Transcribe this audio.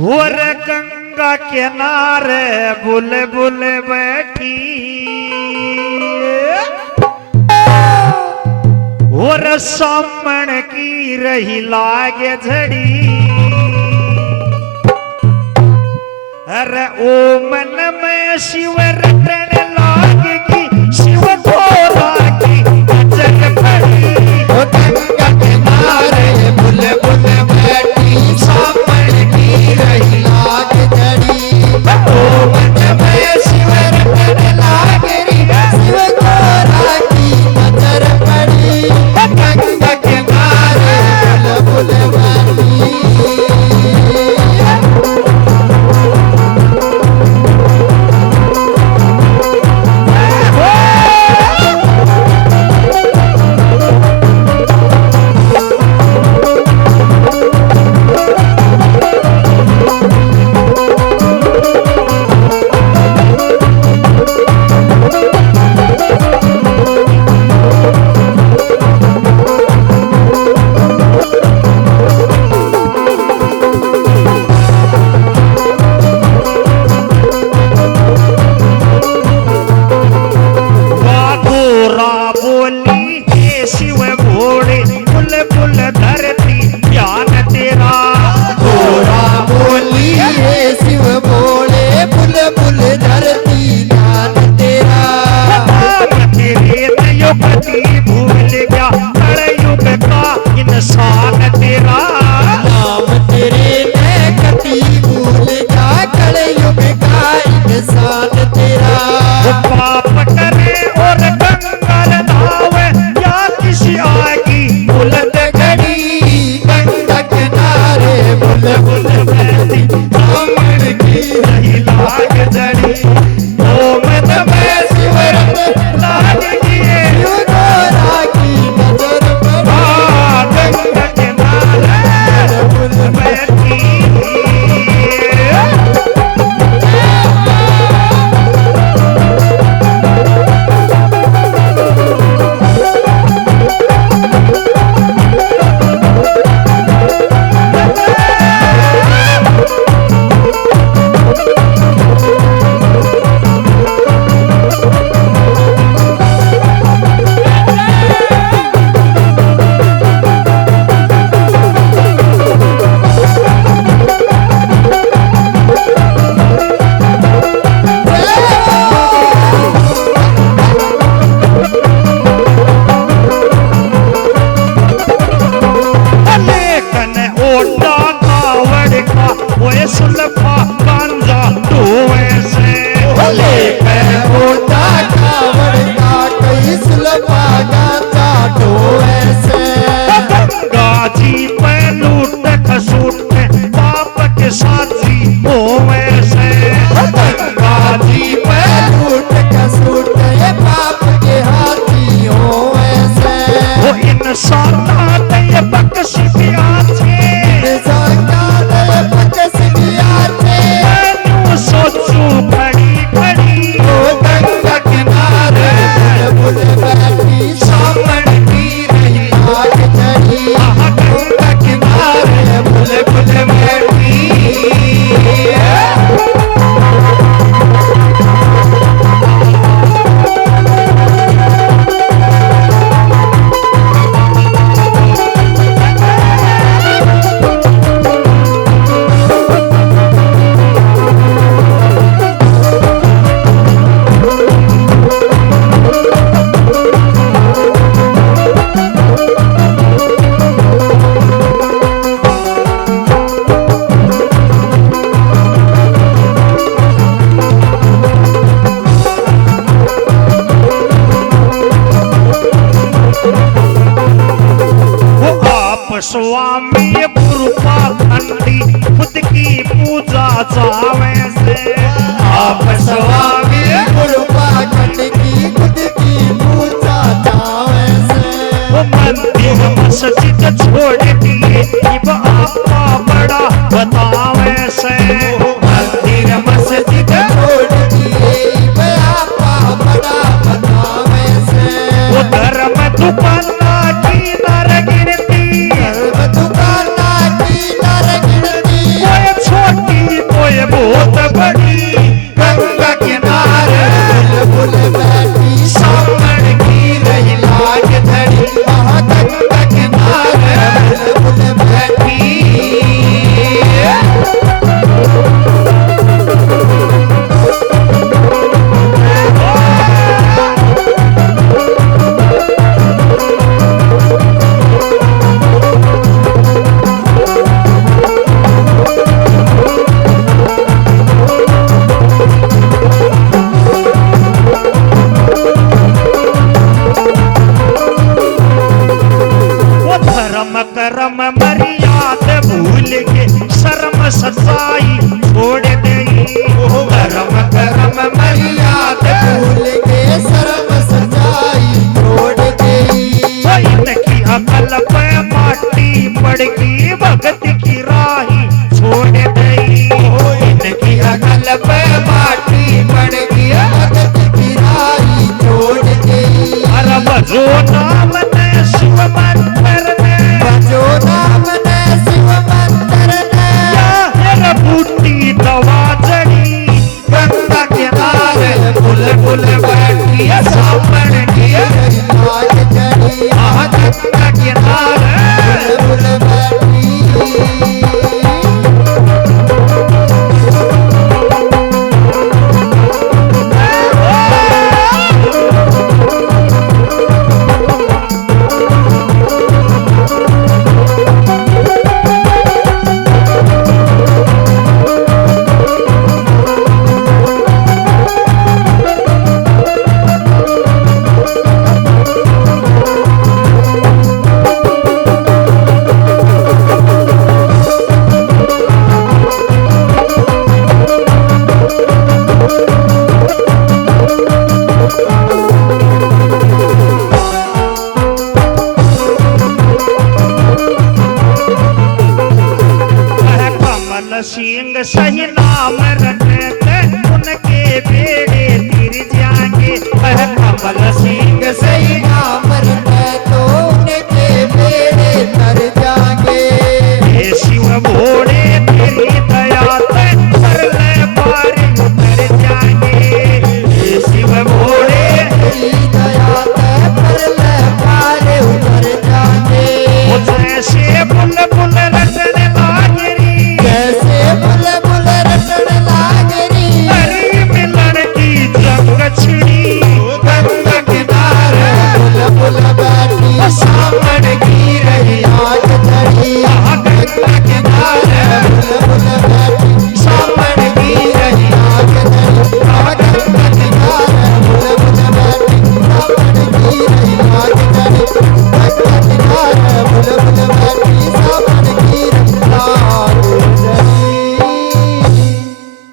और गंगा किनारे बुलबुल बैठी और सामण की रही लागे झड़ी। अरे ओ मन में शिव रटन लागेगी, शिव को लागी नजर पड़ी। ओ गंगा किनारे बुलबुल बैठी, सामण की रही लाग झड़ी। ओ मन में शिव रटन लागेगी, शिव को लागी नजर पड़ी। गंगा किनारे बुलबुल बैठी। स्वामी कृपा खंडी खुद की पूजा चावे से। आप स्वामी कृपा खंडी की खुद की पूजा चावे से। वो मंदिर मस्जिद छोड़ दिए अब आपका बड़ा बतावे से। मंदिर मस्जिद छोड़ दिए अब आपका बड़ा बतावे से। वो धर्म दुकाना की दर गिरती, दुकाना की दर गिरती, वो छोटी धर्म मर्याद भूल के शर्म सच्चाई छोड़ दे धर्म कर्म मर्याद भूल के शर्म सच्चाई छोड़ गई इनकी अकल पे माटी पड़ गई भगत की राही छोड़ दे इनकी अकल पे माटी पड़ गई भगत की राही छोड़ गई अरे भजो नाम ने शिव मंदिर ने जो नाम ने शिव मंदिर ने या बूटी दवा जड़ी गंगा किनारे फुल फुल बैठी सामने की नाग चढ़ी गंगा किनारे फुल बैठी कमल सिंह सही नाम